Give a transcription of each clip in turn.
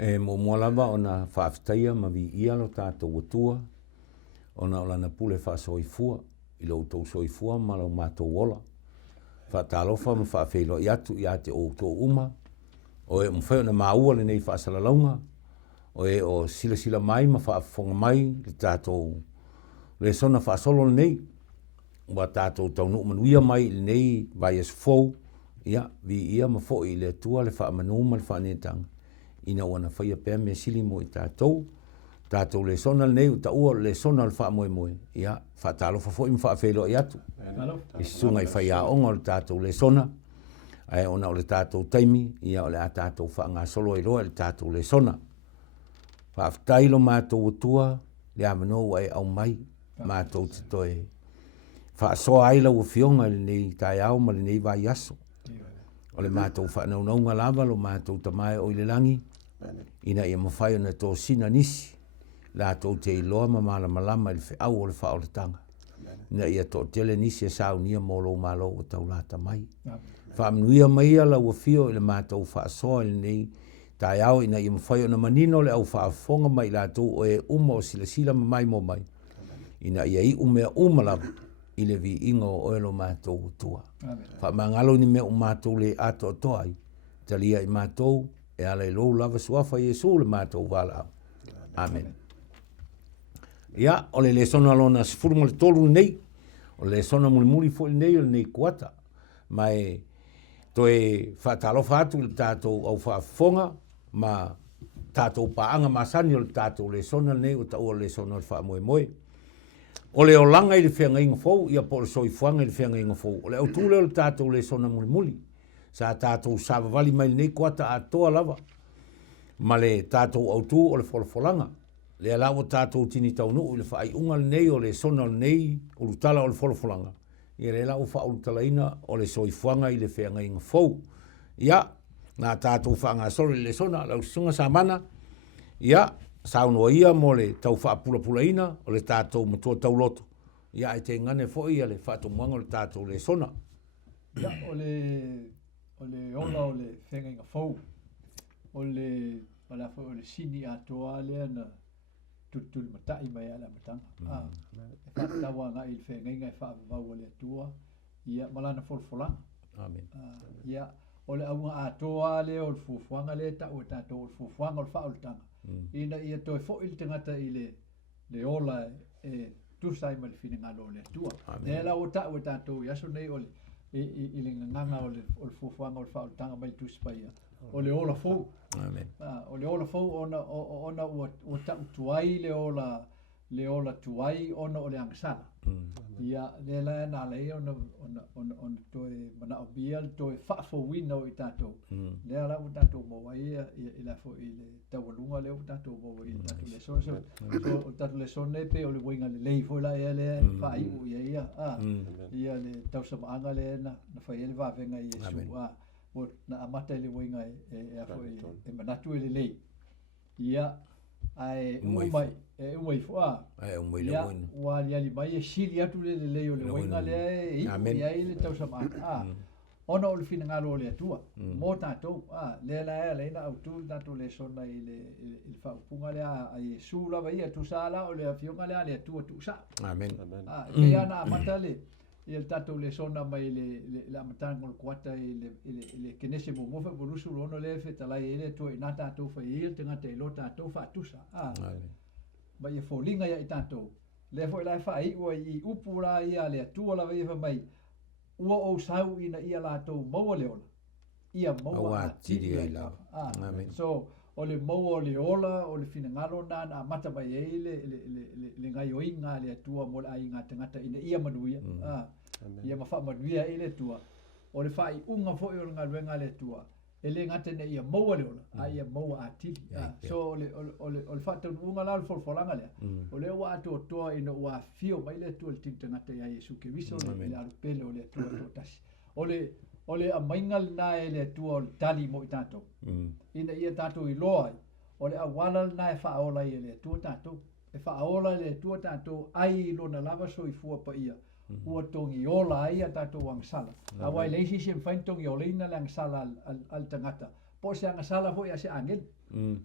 Mo lava ona whaafitaia ma vi ia lo tātou atua, ona o lana pule wha soifua, i lo tau soifua ma lo mātou ola. Wha tālofa ma wha whelo i atu i ate o tō uma, o e mwhai ona maua le nei wha salalaunga, o e o sila mai ma wha whonga mai le tātou Lesona wha solo le nei, wa tātou tau nuk manuia mai le nei vai es fau, ia, vi ia ma fo i le tua le wha manuma le wha netanga. Ina wana whaia pēr me sili mo i tātou Lesona le nei, ta ua Lesona le wha moe moe, ia, wha tālofa fo i mwha whelo i atu. I sunga i whaia onga le tātou Lesona, ai ona o le tātou taimi, ia o le a tātou wha ngā solo i roa le tātou Lesona. Wha aftailo mātou utua, le amano wa e au mai, mātou te toe. Wha soa aila ua fionga le nei tai au ma le nei vai aso. O le mātou wha naunga lava lo mātou tamae o i le langi, ina ia mawhai ona tō sina nisi, la tō te iloa ma malama i le au o le wha o le tanga. Ina ia tō tele nisi e saunia mōlo malo o tau lata mai. Wha amnuia mai ala ua fio i le mātou wha soa i le nei tai au, ina ia mawhai ona manino le au wha afonga mai la tō o e uma o sila ma mai mo mai. Ina ia i umea umalavu i le vi ingo o elo mātou utua. Wha mangalo ni mea o mātou le ato toai, talia i mātou e ala i lou lava suafa Iesu le mātou wala. Amen. Ia, o le Lesona lona sifuru mo le tolu nei, o le Lesona muli fo nei o le nei kuata, mai toe whatalofa atu le tātou au whaafonga, ma tātou paanga masani o le tātou Lesona nei o ta ua Lesona le wha moe moe. O le olanga i le Feagaiga fou, ia po le soifuanga i le Feagaiga fou. O le autule o le tātou Lesona muli. Sa tātou savavali mai nei kuata atoa lava. Ma le tātou autu o le folfolanga. Le ala o tātou tini taunu i le whaaiunga le nei o le Lesona le nei o lutala o le folfolanga. Ia le ala o wha ulutalaina o le soifuanga i le Feagaiga fou. Ia, nga tātou whaanga sori le Lesona, lau sunga sa mana. Ia, saunoa ia mo le tau whaapulapulaina o le tātou matua tau loto. Ia e te ngane fo ia le whaatomuanga o le tātou Lesona. Ia, o le ola o le Feagaiga fou. O le sini atoa lea na tutul matai mai ala matanga. E whaatawa nga i le Feagaiga e whaavavau o le atua. Ia malana folfolanga. Amen. Ia, o le aunga atoa lea o le fufuanga lea ta o tātou o le fufuanga o le whaoltanga. Ina ia toi fo il tangata i le ola e tusai ma le finingalo o le atua. E la o ta o tātou i aso nei o i le nganga o le fufuanga o le whaoltanga mai tuspaia. O le ola fou. O le ola fou ona ua ta utuai le ola tuai ona o le angasala. Ia le la na le ona toi mana o bia toi whaafowina o i tātou. Le la o tātou mo ia i la fo i le tawalunga le o tātou mo i tātou le so o tātou le so ne pe o le winga le lei fo la ia le whai u ia ia le tau samaanga le na whai ele wawenga i Jesu o na amata le winga e fo e manatu le lei. Ia ai umai umai fua umai le wina wa li mai e sili atu le o le winga le ia ile tau sama ona o le finangalo o le atua mo tātou le la le na autu tātou Lesona i le whaupunga le a Iesu lava ia tu sala o le afionga le a le atua tu sa amen e ana amata le il tātou Lesona mai le amatanga o le kuata i le kenese mo mofa bolusu rono le fetalai ele tu na tātou fa il tenga te lo tātou fa tusa ma ia folinga ia i tātou le foi la fa i upura ia le atua lava ia mai ua o sau ina ia lātou maua le ola. Ia maua tiri ai la. So, o le maua o le ola, o le finangalo na mata mai ei le ngai o inga le atua mo le ai ngā tangata ina ia manuia. Ia mawha manuia ei le atua. O le whai unga fo i o ngā ruenga le atua. E le ngata na ia maua le ola. Ia maua a tiri. So, o le whata unga la le folfolanga lea. O le ua atua toa ina ua fio mai le atua le tintangata ia Iesu ke viso le arupele o le atua toa tasi. O le amainga na e le atua o le tali mo i tātou. Ina ia tātou i loa. O le awala na e whaola i le atua tātou. E whaola le atua tātou ai lona lava soifua pa ia. Ua tongi ola ai a tātou angsala. Awai leisi sem whain tongi ola ina le angsala al tangata. po se anga sala fo ya se angel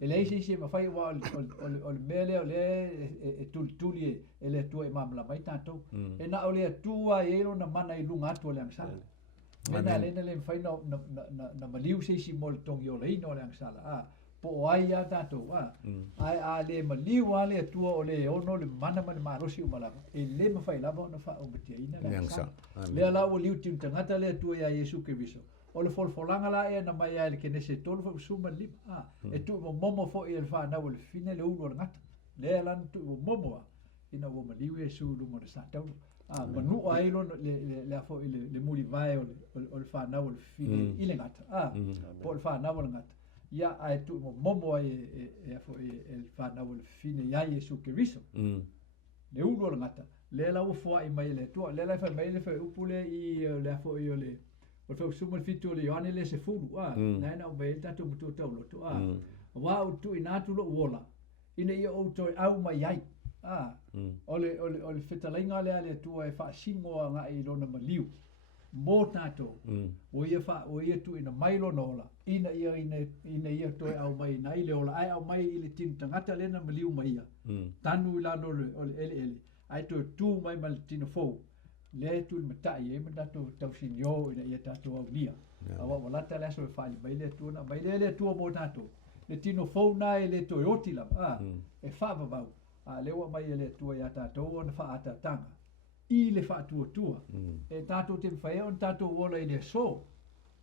e le si ma fai wa o mele o le e tuli e le tu e mamla mai tanto e na o le tua e lo na mana i lunga atu le anga sala mena le fai na maliu si mol tongi o le ino le anga sala po ai ya tanto ai le maliu ale tua o le ono le mana ma le marosi o mala e le ma fai lava na fa o betia ina le anga sala le la o liu tin tangata le tua ya Yesu Kristo o le folfolanga la e na mai ai le kenese tolu fo suma lima e tu mo momo fo e fa na o le fine le ulo ngata le la tu mo momo ina o maliu e su lu mo le sa tau manu ai lo le fo le muri vai o le fa na o le fine ile ngata po le fa na o le ngata ia ai tu mo momo ai e fo e fa na o le fine ia Yesu Kristo le ulo ngata le la o fo ai mai le tu le la fa mai le fa upule i le fo i le o fo suma fitu le yoane le se fulu na na o be tatu mutu tau lotu wa o tu ina tu lo wola ina ia o to au mai ai ole fitalainga le tu e fa singo nga i lona maliu mo tato o ia tu ina mai lo nola ina ia to au mai nai le ola ai au mai i le tin tangata le na maliu mai ia tanu la no ele ai to tu mai mal tino fo le tu le matai e manda to tau sinyo ina ia tato au lia awa wala ta le so fa mai le tu na mai le tu mo tato le tino fo na e le to yotila e fa ba le wa mai le tu ia tato on fa ata tanga i le fa tu e tato te fa on tato wola i le so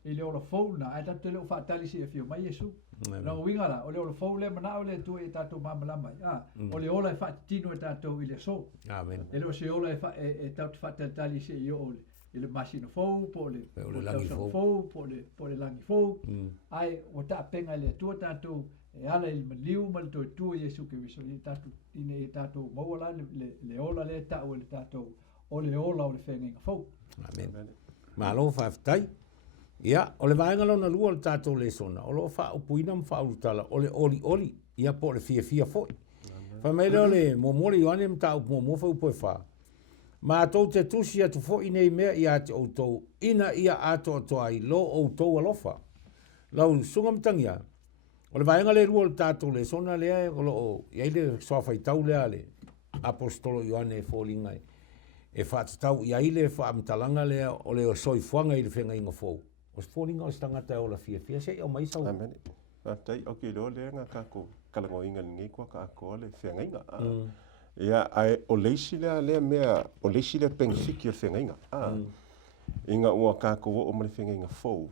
i le ola fo na ai tato le fa tali si e fio mai Yesu na winga la o le ola fo le mana o le tu e tato mamala mai o le ola e fa tino e tato i le so amen e lo se ola e fa e tato fa tali si io o le masino fo po le langi fo po le langi fo ai o ta penga le tu tato e ala il maliu mal tu Yesu ke viso i tato mo wala le ola le ta o le tato o le ola o le whenga fo amen malo faftai ia o le vaenga lona lua le tato Lesona o lo fa upuina ma fa utala o le oli ia po le fia foi fa mai le momoli yoane mta mo fa upo fa ma to te tusi atu foi nei mea ia te outou ina ia ato to ai lo outou alofa lau sunga mtangia o le vaenga le lua le tato Lesona le o lo ia le sofa tau le ale apostolo Ioane folinga e fa tau ia ile fa mtalanga le o le soifuanga i le fenga inga fo o folinga o stangata o la fia se o mai sau amen tai o ke lo le nga ka ko kala ngo inga ngi ko ka ko le fenga inga ia ai o leisi le mea o leisi le pengfiki o fenga inga o ka ko o mo le fenga inga fo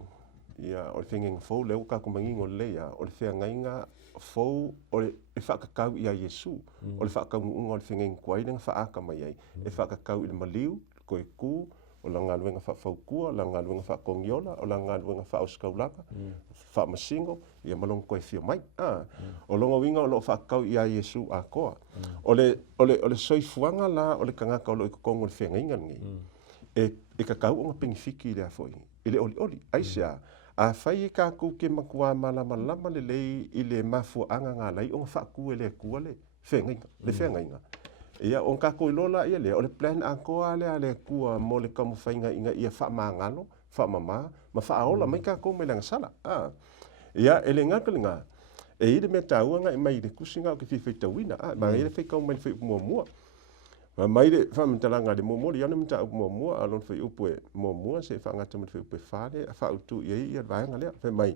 ia o le fenga inga fo le o ka ko mangingo le ia o le fenga inga fo o le fa ka kau ia Yesu o le fa ka ngunga o le fenga inga kwai nga fa aka mai ai e fa ka kau i le maliu ko e ku o la ngaluenga fa faukua la ngaluenga fa kongiola o la ngaluenga fa auskaulaka fa masingo ia malong ko e fio mai o longa winga o lo fa kau ia Yesu a koa o le soifuanga la o le kangaka o lo kongo le fenga ngi e ka kau o pengfiki le foi ile oli aisia a fai ka ku ke makua malama le ile mafu anga nga lai o fa ku le kuale fenga ia on ka ko lola ia le o le plan a ko ale kua mo le kamu fainga inga ia fa mangalo fa mama ma fa ola mai ka ko me lang sala ia ele nga e ide meta uanga mai de kusinga ke fi tawina ma ile fe ko mai fe mo ma mai de fa mtalanga de mo ia mta mo alon fe upo mo se fa ngata mo fe upo fa de fa utu ia va nga le fe mai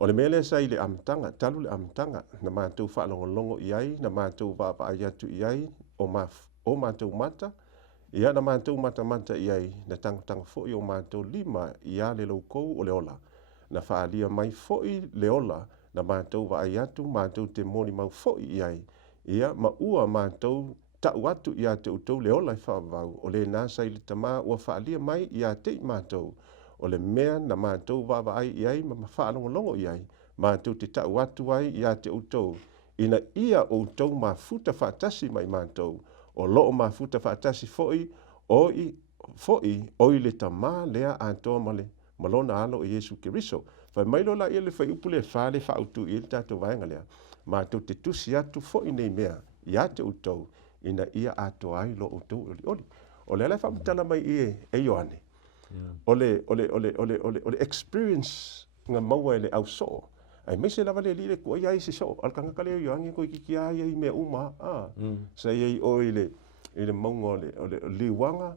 o le mele sa ile amtanga talu le amtanga na mātou whaalongolongo iai na mātou wapa ayatu iai o mātou mata ia na mātou mata iai na tanga foi o mātou lima ia le loukou o le ola na whaalia mai foi le ola na mātou wa ayatu mātou te moni mau foi iai ia ma ua mātou tau atu ia te utou le ola i whaavau o le nasa i le tama ua whaalia mai ia te mātou o le mea na mātou wawa ai iai ma whaalongolongo iai mātou te tau atu ai ia te utou ina ia outou mafuta whaatasi mai mātou o loo mafuta whaatasi foi o i le tamā lea atoa male malona alo o Yesu Keriso whai mailo la ia le whai upule whale whautu i le tātou vaenga lea mātou te tusi atu foi nei mea ia te utou ina ia atoa ai lo outou oli o le whamtala mai e Ioane ole experience nga mau le au so ai mai se lava le li le ko ia se so al kanga kale yo angi ko ki ia ia me uma sa ia o ile maungo le liwanga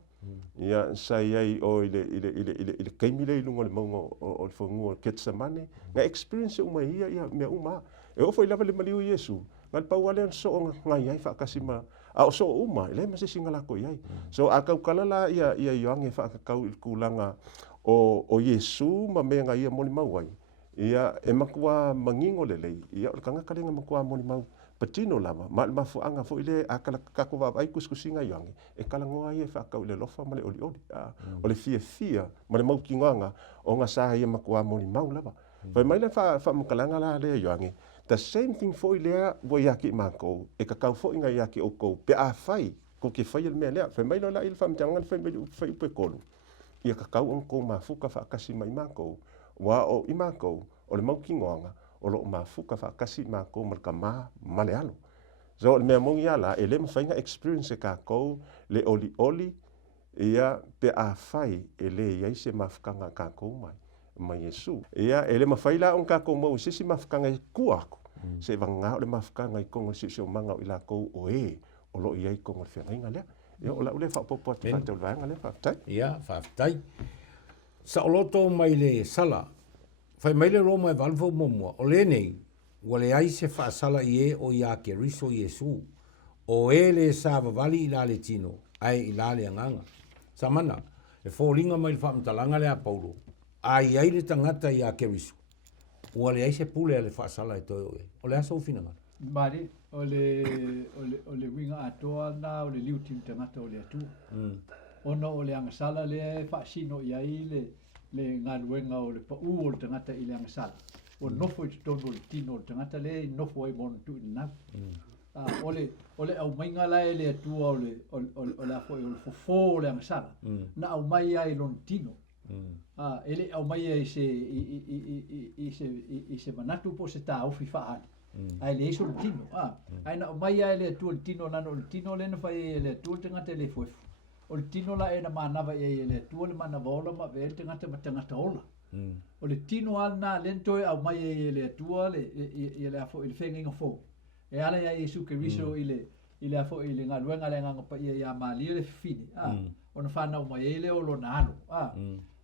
ia sa ia o ile kaimile lungo le maungo o le fongu Getsemane nga experience uma ia me uma e o foi lava le maliu Yesu ngal pauale so nga ia fa kasima a so uma ile ma se singala ko ia so akau kala la ia yo angi fa kau kulanga o Yesu ma me nga ia moli mauai ia e makua mangingo lelei ia o kanga kalenga makua moli mau patino lava ma fuanga fo ile akala kako va ai kuskusinga yangi e kala ngoa ia fa ka le lofa ma le oli o le fia ma le mau kinganga o nga sa ia makua moli mau lava fa mai le fa makalanga la le yangi the same thing fo ile wo yaki mako e ka kau fo inga yaki o ko pe a fai ko ke fai le mele fa mai la il fam jangan fa pe kolu ia ka kau on ko mafuka fa kasi mai mako wa o imako o le mau kingonga o lo mafuka fa kasi mako malkama malealo so le memo yala ele mfainga experience ka ko le oli ia pe a fai ele ia se mafukanga ka ko mai Yesu ia ele mafaila on ka ko mo sisi mafukanga kuako se vanga le mafukanga i kongo sisi o manga ila ko o lo ia i kongo feainga le ia o la ule fa popo fa te vanga le fa tai ia fa tai sa loto mai le sala fai mai le roma e valvo momo o le nei wale ai se fa sala ie o ia ke riso Yesu o ele sa vali ila le tino ai ila le nganga samana e folinga mai fa mtalanga le a Paulo ai ai le tangata ia ke riso wale ai se pule le fa sala e to o le aso fina mari o le winga atoa na o le liu tim tangata o le atu ona o le anga sala le fa sino ia le ngaluenga o le pau o le tangata i le anga sala o nofo i tono le tino o le tangata le nofo ai mon tu ina o le au mainga la le atua o le afo o le fofo o le anga sala na au mai ai lon tino ele au mai ai se manatu po se ta ofi fa ai le iso le tino ai na au mai ai le atua le tino nano le tino le na fai le atua le tangata le fofu o le tino la e na manava e le tua le manava ola ma ve te ngata ola o le tino ana lento au mai e le tua le afo il fenginga fo e ala ya Yesu Keriso ile afo ile nga luenga le nga pa ia mali le fini ona fa na mai ele o lo nalo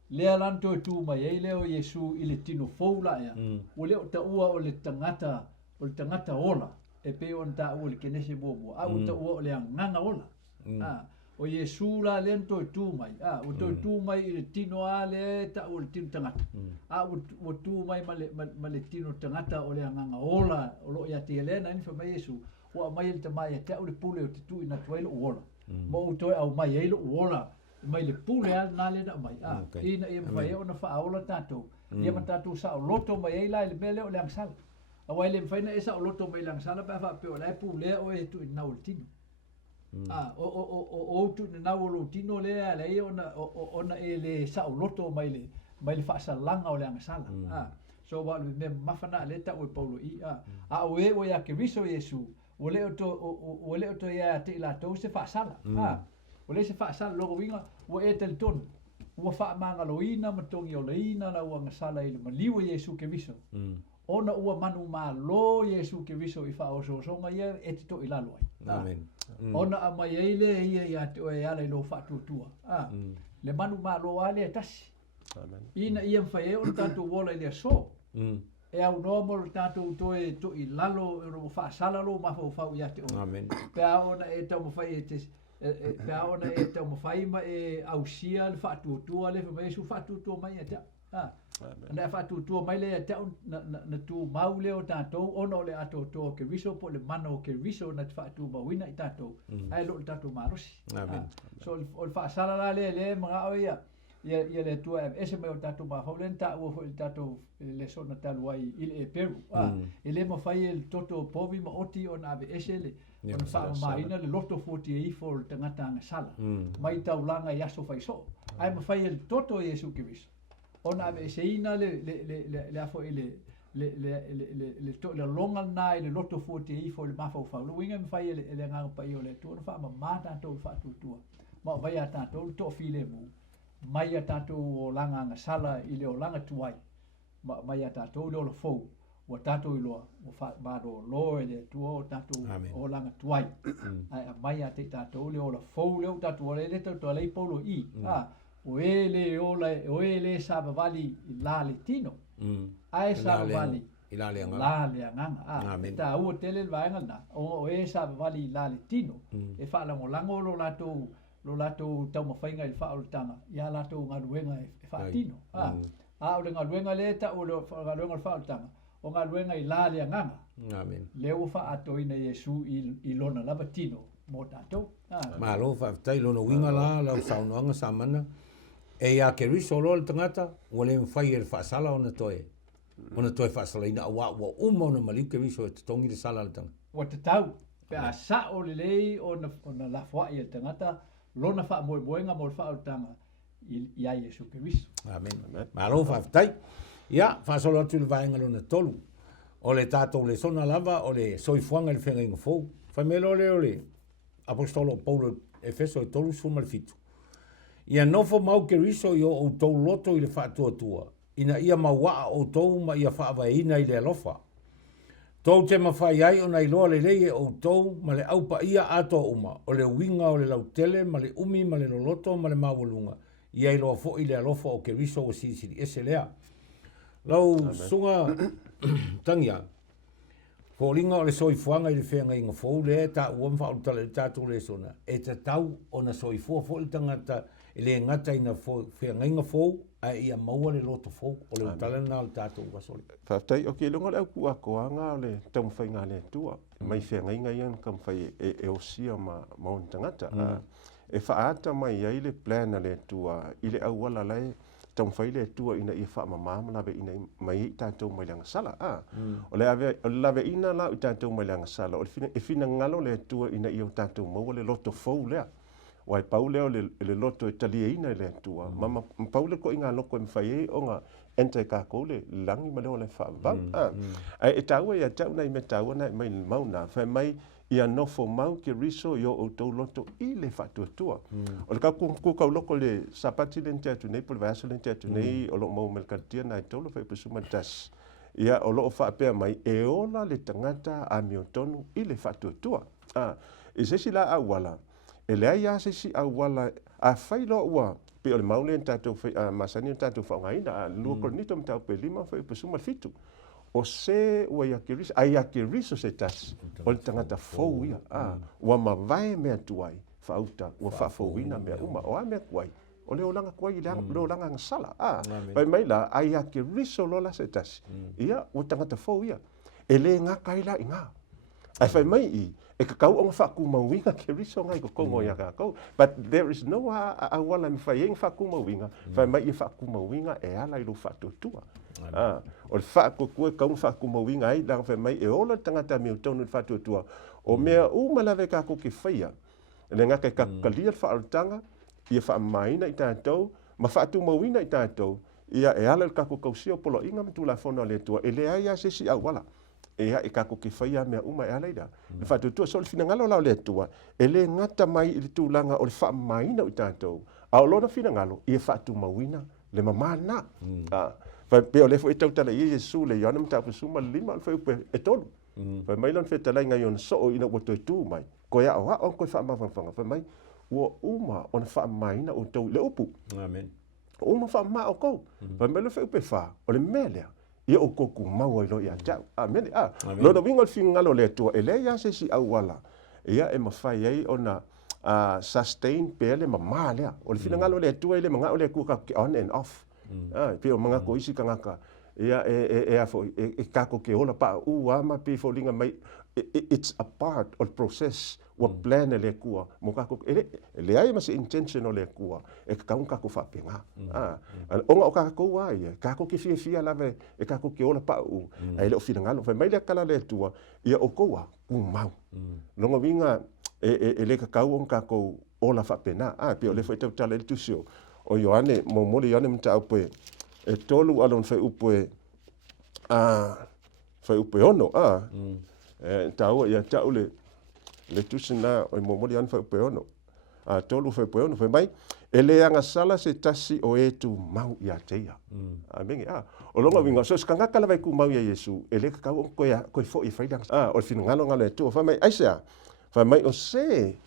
le alanto tu mai ele o Yesu ile tino fo la ya o le ta ua o le tangata ola e pe on ta o le kenese bobo o ta ua o le nganga ola o Yesu la lento tu mai o tu mai il tino ale ta o tino tangata o tu mai male tino tangata o le nganga ola o lo ia te elena ni fa mai Yesu o mai il mai te o le pule o tu ina tuelo ola mo to au mai ele ola mai le pule al na le mai ina e mai ona fa ola tato ia matato sa o loto mai ele le mele o le angsala a wai le faina esa o loto mai langsala pa fa pe o le pule o e tu ina o tino o tu na o tino le ale ona ele sa loto mai le fa salanga o le anga so wa me mafana le ta o Paulo o e o ya ke riso Yesu o le to ya te la to se fa sala o le se fa sala logo winga o e tel ton o fa manga loina matongi o leina la o anga sala ile maliu Yesu ke riso ona ua manu malo Yesu ke riso i fa o so ia e te to ila loi amen ona a mai ele ia te o ia le lo fa tutua le manu malo ale tasi amen ina ia fai o tanto vola ile so e au normal tanto to i lalo ro fa sala lo ma fa ia te o amen pe ona e te mo fai te pe ona e te mo fai ma e au sia le fa tutua le fa mai su fa tutua mai ta na fa tu mai le te na tu maule o tato ono le ato to ke riso po le mano ke riso na fa tu ba wina tato ai lo tato marosi so o fa sala la le mga o ia le tu ese me o tato ba holenta o el tato Lesona talwai il e peru ele mo fai el toto povi ma oti on ave ese le on fa mai na le lotto 40 for tangata nga sala mai taulanga ya so fai so ai mo fai el toto Yesu Keriso ona ave seina le afo le to le longa nai le lotto 40 for le mafo fa lo winga fai le nga pa io le tu fa ma tanto fa tu ma vai a tanto to file mu mai a tanto o langa nga sala ile o langa tuai mai a tātou le o la fou, ua tātou i loa, ua wha māro loa le tua o tātou o langa tuai. Ai a mai a te tātou le o la fou leo tātou o le tātou lei paulo i. O e le sabavali i la le tino. Ai sabavali i la le anga. La le anga. Ta ua tele le vaenga na. O e sabavali i la le tino. E wha lango lango lo latou tau mawhainga i wha o tanga. Ia latou ngaruenga e wha tino. O le ngaruenga le ta o le ngaruenga le wha o tanga. O ngaruenga i la le anga. Leo wha ato ina Yesu i lona lava tino. Mo tātou. Malo whaftai lona winga la lau saunoanga samana. E ia ke riso lo le tangata, ua le mwhai e le whaasala o na toe. O na toe whaasala ina awa uma o na maliu ke riso e te tongi le sala le tanga. Ua te tau, pe a sa o le lei o na lafua i le tangata, lona wha moe moenga mo le wha o le tanga i a Yesu ke riso. Amen. Malo whaftai. Ia, whaasolo atu le vaenga lo na tolu. O le tātou Lesona lava, o le Soifuanga le Feagaiga fou. Whaimelo o le apostolo Paulo Efeso e tolu suma le fitu. Ia nofo mau ke riso i o tau loto i le whaatuatua. Ina ia mawaa o tau ma ia whaavaina i le alofa. Tau te mawhai ai o nei loa le leie o tau ma le aupa ia ato uma. O le winga o le lautele ma le umi ma le loloto ma le mawalunga. Ia i loa fo i le alofa o ke riso o sisiri ese lea. Lau sunga tangia. Fōringa o le soifuanga i le Feagaiga fou le ta ua mwhautala le tātou Lesona. E te tau o na soifua fo i tangata e le ngata ina Feagaiga fou a ia maua le loto fou o le utala na le tātou wasoli. Whaftai, o longa le au kua koanga o le taumwhainga le tua. Mai Feagaiga ian kamwhai e osia ma maun tangata. E whaata mai ai le plana le tua i le au wala lai taumwhai le tua ina i wha mamama lawe ina mai i tātou mai langa sala. O le lawe ina la i tātou mai langa sala. O e fina ngalo le tua ina i o tātou maua le loto fou lea. Wai pauleo le loto e talia ina le tua. Mama paule ko inga loko e mwhai e o ngā enta e kako le langi ma leo le wha. E taua ia tau nei me taua nei mai mauna. Whai mai ia nofo mau ke riso i o tau loto i le whatuatua. O le kau loko le sapati le nteatu nei, pole vaso le nteatu nei, o lo mau melkatia nai tolo whai pesuma tas. Ia o lo whapea mai e ola le tangata a miotonu i le whatuatua. E sesi la awala. E lea ia sesi awala a whailo ua pe o le maule ntatou masani ntatou whaongaina. Lua koronito mtau pe lima whai pesuma fitu. O se ua ia ke riso, a ia ke riso se tas, o le tangata fou ia, ua mawai mea tuai, whauta, ua whafouina mea uma, o a mea kuai, o leo langa kuai, leo langa ngasala, pai mai la, a ia ke riso lola se tas, ia, ua tangata fou ia, e le ngā kaila i ngā, ai whai mai i, e kakau o ngā whaku mawinga ke riso ngai ko kongo ia kakau, but there is no awala mi whai eng whaku mawinga, whai mai i whaku mawinga e ala i lo whatutua. O le whaako kua kaung whaku mawinga ai, lang whai mai e ola tangata mi o tonu i whatutua, o mea umalawe kako ke whaia, le ngaka i kakalia whaarutanga, ia wha maina i tātou, ma whaatu mawina i tātou, ia e ala kako kausio polo inga mtula whona le tua, e le ai a sesi awala. E ha e kako ke whaia mea uma e alaida. Le whatutua so le fina ngalo lao le tua, e le ngata mai i le tūlanga o le wha maina i tātou, a o lona fina ngalo, i e whaatu mawina, le mamana. Pe o le fo e tautala i Yesu le iona mta pusuma lima al fo e tolu. Fa mai lon fe tala nga yon so ina o to tu mai. Ko ya o ko fa ma fa mai o uma on fa mai na o to le upu. Amen. Uma fa ma o ko. Fa mai lo fe pe fa o le mele. Ia o ko ku mau i lo ia tau. Amen. Lo no wingo finga lo le to ele ya se si awala. Ia e ma fa ai ona sustain pele ma malea. O le fina ngalo le tu ele ma o le ku ka on and off. Pe o mga ko isi kangaka ia e kako ke ola pa ama pe fo linga mai it's a part of process o plan le kua mo kako ele ai mas intentional le kua e kaung kako fa penga onga o kako wa ia kako ke fia lave e kako ke ola pa ai le fina ngalo fa mai le kala le tua ia o koa ku mau longa winga e le kakau on kako ola fa pena pe o le fo te tala le tusio o Ioane, mo mole Ioane mta upe, e tolu alon fai upe ono, taua ia tau le tusina, o mo mole Ioane fai upe ono, tolu fai upe ono, fai mai, ele anga sala se tasi o e tu mau ia teia. Amengi, o longa winga, so skanga kala vai ku mau ia Yesu, ele ka kau koe fo i whaidang. O fina ngalo e tu, whamai aisea, whamai o se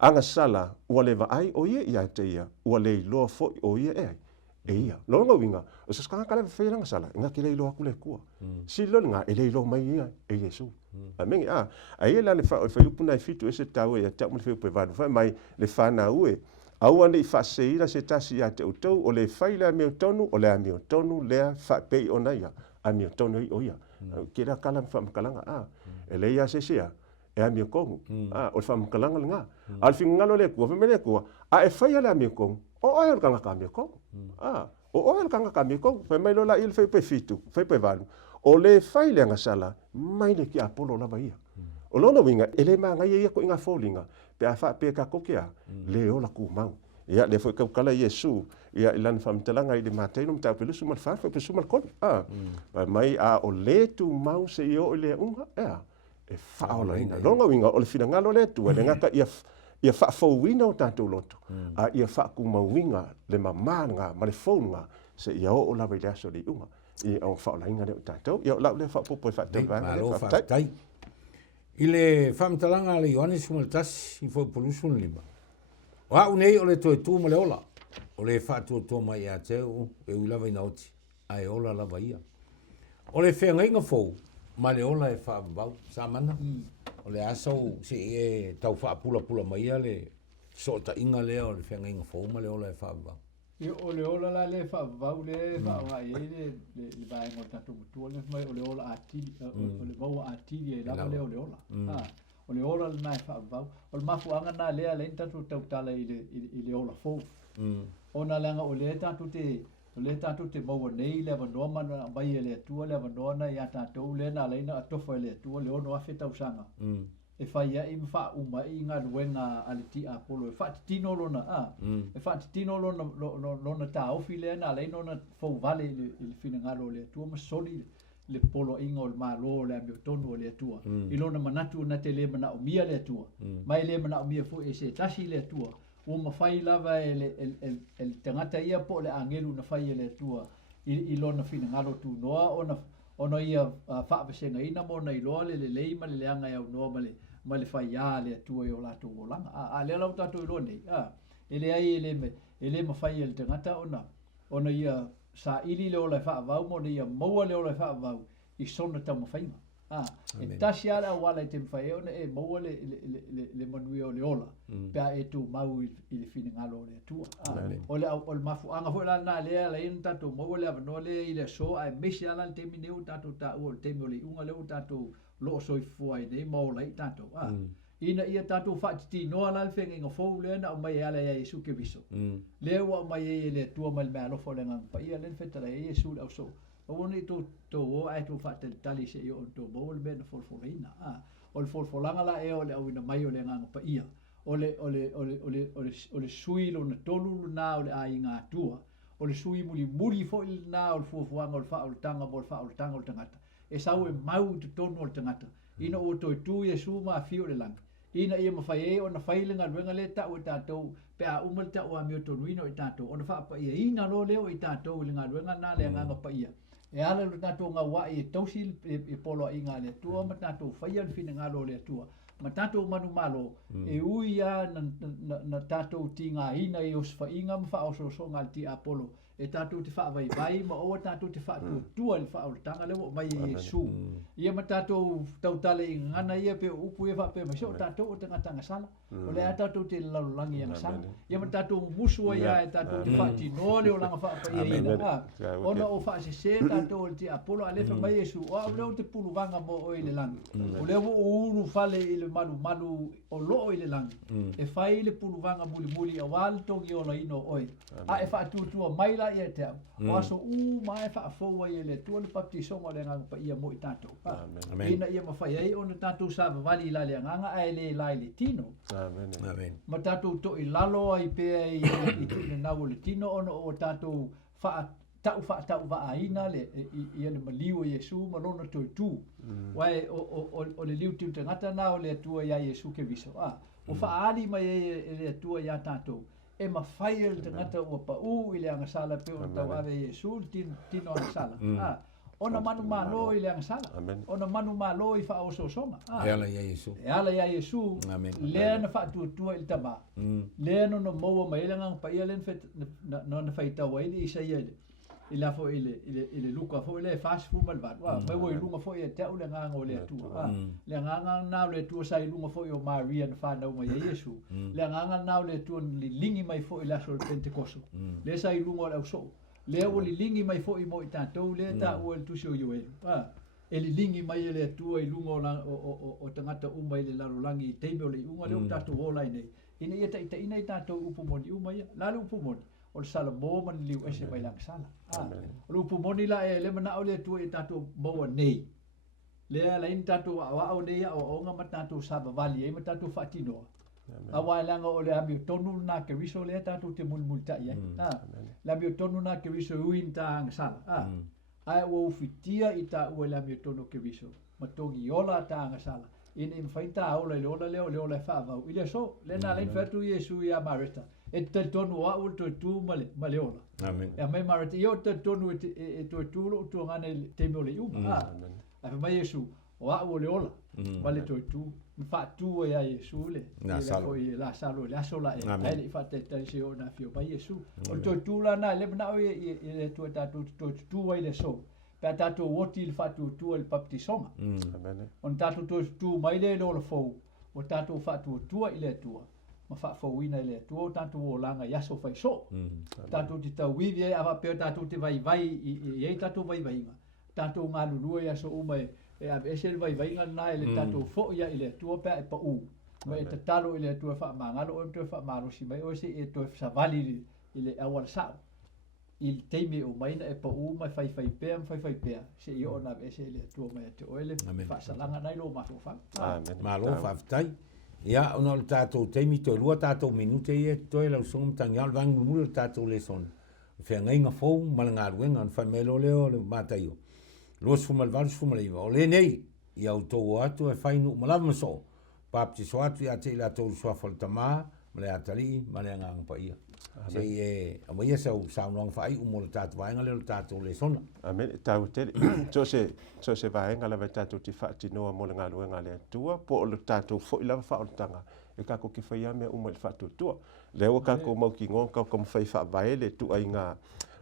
anga sala, ua le vai o ia teia, ua le iloa fo o ia e ia. Longa winga, o se skanga kala vai whaidang sala, inga ki le iloa kule kua. Si longa, ele iloa mai ia e Yesu. Amengi, a ia le whaiupuna i fitu e se tau e a tau mle whaiupe vadu, whamai le whana ue, aua nei whaaseira se tasi a te utau, o le whaile a meo tonu, o le a meo tonu, lea whaapei o naia, a meo tonu i oia. Kira kala whaamakalanga, e le ia se sea, e a meo kongu, o le whaamakalanga le ngā. Al fi ngalo le kua, whamele kua, a e whaia le a meo kongu, o oia le kanga ka meo kongu. O oia le kanga ka meo kongu, whamai lola il whaipe fitu, whaipe valu, o le whaile anga sala, mai le ki a polo lava ia. O lona winga, ele maa ngai ia ko inga fōlinga, pe a wha pe ka kokea, le ola ku mau. Ia le foi kala Yesu, ia ilan whamtalanga i le māteinu mtau pelusu mal whawha, pelusu mal koni. Mai a o le tu mau se i o le unga, e whaola ina. Longa winga, o le whina ngalo le tu, le ngaka ia whaafauina o tātou loto. Ia whaaku mauinga, le mamanga, ma le whaunga, se ia o lawa i le aso le unga. Ia o whaola ina le o tātou, ia o lau le whaapopo e whaatai. I le whamtalanga le Ioannis Fumaltasi i fo polusu na lima. O hau nei o le toe tū ma le ola. O le whaatua tō mai a teo e uilawa i nauti. A e ola lava ia. O le whengainga fōu ma le ola e whaabau sa mana. O le asau se e tau whaapula pula mai a le sota inga lea o le whengainga fōu ma le ola e whaabau. O le ola la le whaavau le whaawai le vaenga o tatu mutua le mai o le ola atiri, o le vaua atiri e lava le o le ola. O le ola le nai whaavau. O le mafuanga na lea le tatu tautala i le ola fōu. O na leanga o le tatu te maua nei le avanoa mana mai e le atua le avanoa na ia tātou le na leina atofa e le atua le ono afe tausanga. E whaia i mwha uma i ngā ruenga ale ti a polo. E whaatitino lona, e whaatitino lona tā ofi lea na leina ona fau vale i le whina ngaro le atua ma soli le polo inga o le mālo le amio tonu o le atua. I lona manatu na te le mana o mia le atua. Mai le mana o mia fu e se tasi le atua. O ma whai lava e le tangata ia po le angelu na whai le atua. I lona whina ngaro tu noa ona ia whaapasenga ina mo na iloa le leima le leanga iau noa ma le whai ia le atua i o lato o langa. A le lau tato ilo nei. E le ai e le ma whai le tangata ona ia sa ili le ola whaavau mo ia maua le ola whaavau i sona tau mawhainga. E tasi ala wala i te mwhai ona e maua le manui o le ola. Pea e tu mau i le whini ngalo le atua. O le mafu anga hoi la na lea la ina tato maua le avanoa le i le so a mesi ala le temi neu tato ta ua le temi o le unga leo tato loo soifua i nei mao lai tato. Ina ia tato whaatiti noa la le whenga inga fōu lea na o mai ala ia Yesu ke viso. Lea ua mai e le tua mai le mea alofo le ngang pa ia len whetara e Yesu le au so. O ni tō o ai tō whaatali se i o tō mō le mea na folfolina. O le folfolanga la e o le au ina mai o le ngang pa ia. O le sui lo na tolu na o le a inga atua. O le sui muli fo il na o le fuafuanga o le wha o le tanga mo le wha o le tanga o le tangata. E sau e mau te tonu o le tangata. Ina o tō tu Yesu ma fio le langa. Ina ia mawhai e o na whailinga ruenga le tau e tātou pe a umal tau a mio tonuino i tātou. O na wha pa ia ina lo leo i tātou i ngā ruenga nā le nganga pa ia. E ala lo tātou ngā wai e tausi e polo a inga le tua ma tātou whaia le whina ngā lo le tua. Ma tātou manu malo e ui a na tātou ti ngā ina i os whainga ma wha oso so ngā ti a polo. E tātou te wha vai ma oa tātou te wha tua le wha o le tanga lewo mai e su. Ia ma tātou tautale i ngana ia pe upu e wha pe ma seo tātou o te ngatanga sala. O le a tātou te lalulangi ang sala. Ia ma tātou musua ia e tātou te wha ti noa leo langa wha pa ia ina. Ona o wha se se tātou o le te apolo a lefa mai e su. O au leo te pulu vanga mo o i le langi. O leo o uru fale i le malu o loo i le langi. E whai le pulu vanga muli a wale tongi o la ino oi. A e wha tuatua mai la ia te au. O aso mai wha foua ia le tua le baptisonga le nganga pa ia mo i tātou. Ina ia mawhai ei o na tātou sa vavali la le nganga ai le lai le tino. Ma tātou to i lalo ai pēa i tine nau le tino ono o tātou tau wa aina le ia le maliu Yesu ma lona toi tu. Wai o le liu tiu te ngata na o le atua ia Yesu ke viso. O wha ali mai e le atua ia tātou. e mawhai le tangata ua pa'u i le angasala pe o tau ave Iesu tino angasala. Ona manu malo i le angasala. Ona manu malo i whaososonga. E ala ia Iesu. E ala ia Iesu. Lea na whaatuatua i tama. Lea no na maua mailangang pa ia len no na whaitawa ili isa ia ile. Ila fo ile luka fo ile fast food malvat. Mai wo lunga fo ia te ule nganga o le atua. Le nganga na le tua sai lunga fo i o Maria na fa na mai Iesu. Le nganga na le tua lingi mai fo ila so Pentecost. Le sai lunga o so. Le o lingi mai fo i mo i tatou le ta o le tusi o yoe. E lingi mai le tua i lunga o tangata uma i le larolangi teime o le unga le o tatou ola nei. Ina ia ina i tatou upumoni uma ia. La le upumoni. O le sala mo man liu ese mai lang sala. O le upumoni la e le mana o le tua i tatou maua nei. Le la in tatou wa o nei o onga ma tatou saba vali e ma tatou fatinoa. Awa langa o le amio tonu na ke riso le tatou te mulmulta ia. La amio tonu na ke riso uin ta ang sala. Ai o ufitia i ta o le amio tonu ke riso. Ma tongi ola ta ang sala. Ina infaita ola le ola le fava. Ile so le na le fatu Iesu ia mareta. E te tonu a ul tu male ola. Amen. E mai mareta io te tonu e tu lo tu ngane te mo le uma. Amen. A mai Iesu o a le ola. Vale tu fa tu e a Iesu le. Na salo. La salo le asola e. Ai le fa te se o na fio pa Iesu. O tu la na le na e tu tu ai le so. Pa tatou woti il fatu tu il baptisoma. Amen. On tatou tu mai le lo fo. O tatou fatu tu i le tua. Ma fa fauina le tua tatou o langa yaso fai so. Tatou te tauivi e ava pe tatou te vai i tatou vai nga. Tatou ngā lulua yaso uma e ave ese vai nga na le tatou fo ia i le tua pe e pa u. Ma e te talo i le tua fa mangalo o te fa maro si mai o se e to sa vali i le awal sao. Il teime o maina e pa u mai fai pea se i ona ese le tua mai te oele fa salanga nai lo ma fa. Amen. Ma lo fa tai. Ia ona le tatou teimi to lua tatou minute ia to e lau som tangal vang mu le tatou Lesona. Feagaiga fou ma le galuega ona faimelo leo le mataio. Los fumalvalu fumalaiva. O le nei ia outou atu e fai nuu malava ma so. Paptiso atu ia te i latou soafa le tamā ma le atalii ma le agaga paia. Sei e amaia sau saunoaga faai umo le tatou vaega leo le tatou Lesona. Amen. Tau tele. So se vaenga lava tatou te whaatinoa mo le galuega le atua po o le tatou fo'i lava whaolotanga e kako ke whaia mea uma le whaatutua. Leo kako mau ki ngon kako mwhai whaavae le tua i ngā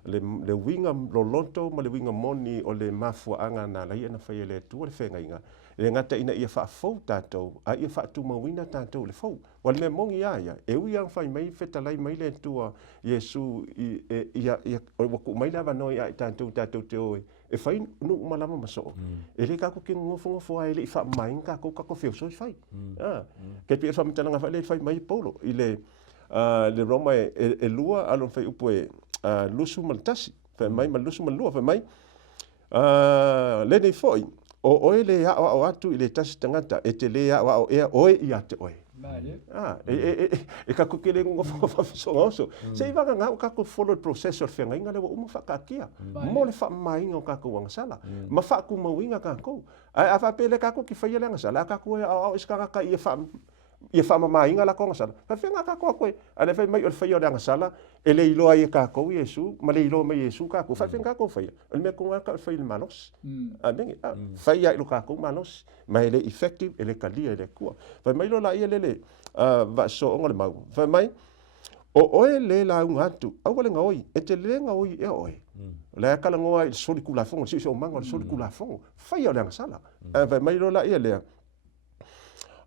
le winga lolonto ma le winga moni o le mafuaanga na lai na whaia le atua le whengainga. Le ngata ina ia whaafou tatou, a ia whaatu mawina tatou le fou. Wale me mongi aia, e ui ang whai mai whetalai mai le tua Iesu ia waku mai lava noi ai tatou te oi. E whai nu malama maso. E le kako ke ngofo ai le i wha mai kako whio soi whai. Ke pia whamitananga whai le whai mai polo. I le Roma e lua alon whai upo e lusu maltasi. Whai mai ma lusu malua. Whai mai le nei foi. O oe le hao au atu i le tasi tangata e te le hao au ea oe i ate oe. E kako ke le ngofo whawhisonga oso. Se i wanga ngau kako follow the process o whengainga lewa uma whakakia. Mo le wha mainga o kako wangasala. Ma whaku mawinga kako. A whapele kako ki whaia le angasala. A kako e au iskanga ka ia whamamainga la konga sala. Whenga kako a koe. A le whai mai o le whaia o le angasala. E le iloa i kako Iesu. Ma le iloa mai Iesu kako. Whenga kako whaia. O le mea konga ka whaia le manos. Whaia ilo kako manos. Ma ele effective, ele kalia, ele kua. Whai mai lo la ia lele. So onga le mau. Whai mai. O oe le la unga atu. Au wale nga oi. E te le nga oi e oe. Le akala ngoa i soli kulafongo. Si o manga o soli kulafongo. Whaia o le angasala. Whai mai lo la ia lea.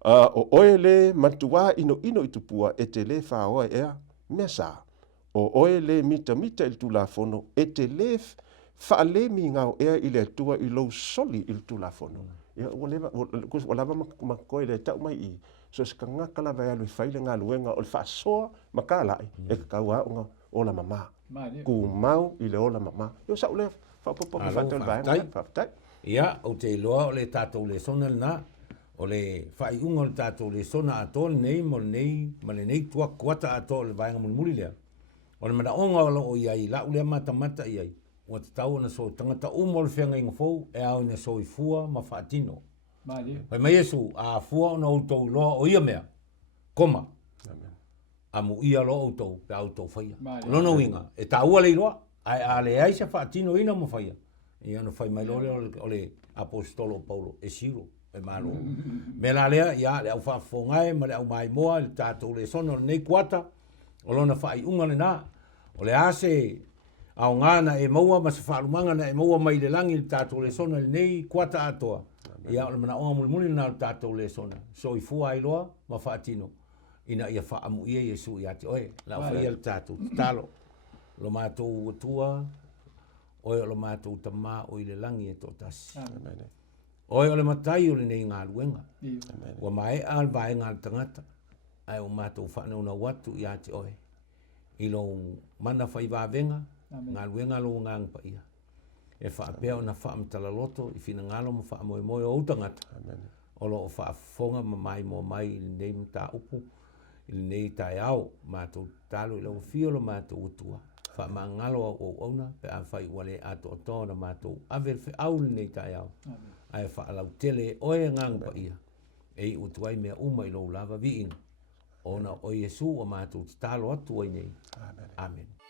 O oe le matua ino i tupua e te le whaoa ea mea sa. O oe le mita il tulafono e te le whaale mi ngau ea i le atua i lau soli il tulafono. O lava makoe le tau mai i. So se ka ngaka lava ea lui whaile ngā luenga o le whaasoa makalai e ka kaua o ngā ola mama. Ku mau i le ola mama. Yo sa ule whapopo ka whatou le vaenga. Whaptai. Ia, o te loa o le tatou Lesona na. O le whaiunga o le tatou Lesona ato le nei mo le nei, ma le nei tua kuata ato le vaenga mulmuli lea. O le mana onga o iai, la ulea mata iai. O te tau na so tangata umo le whengainga fou, e au na Soifua ma whaatino. Pai mai Iesu, a fua o na outou loa o ia mea. Koma. amu ia lo auto pe auto faia Mai. lo no winga e ta ua le loa ai ale ai se fatino ina mo faia ia no fai mai lo le apostolo Paulo e siro e malo me la lea ia le au fa fongai ma le au mai moa le tatou le sono nei kuata o lona fai unga le na o le ase au ngana e maua ma se whaalumanga na e maua mai le langi le tatou le sona le nei kuata atoa ia o le mana onga muli na le tatou le sona Soifua ai loa ma whaatino ina ia whaamu ia Yesu ia te oe la whaia le tatou talo lo mātou utua oe o lo mātou tamā o i le langi e tō tasi oe o le matai o le nei ngā luenga wa mai al vai ngā tangata ai o mātou whanau na watu ia te oe i lo mana whai vāvenga ngā luenga lo ngang pa ia e whaapea o na whaamtala loto i whina ngalo mo whaamoe moe o utangata o lo o whaafonga ma mai mo mai i nei mta upu i nei tai au mātou talo i lau whiolo mātou utua wha ngalo o ona pe a whai wale ato o tōna mātou avel whi au nei tai au ai whaalau tele oe ngang pa ia e i utuai mea uma i lo lava viing ona o Yesu o mātou talo atu ai nei. Amen.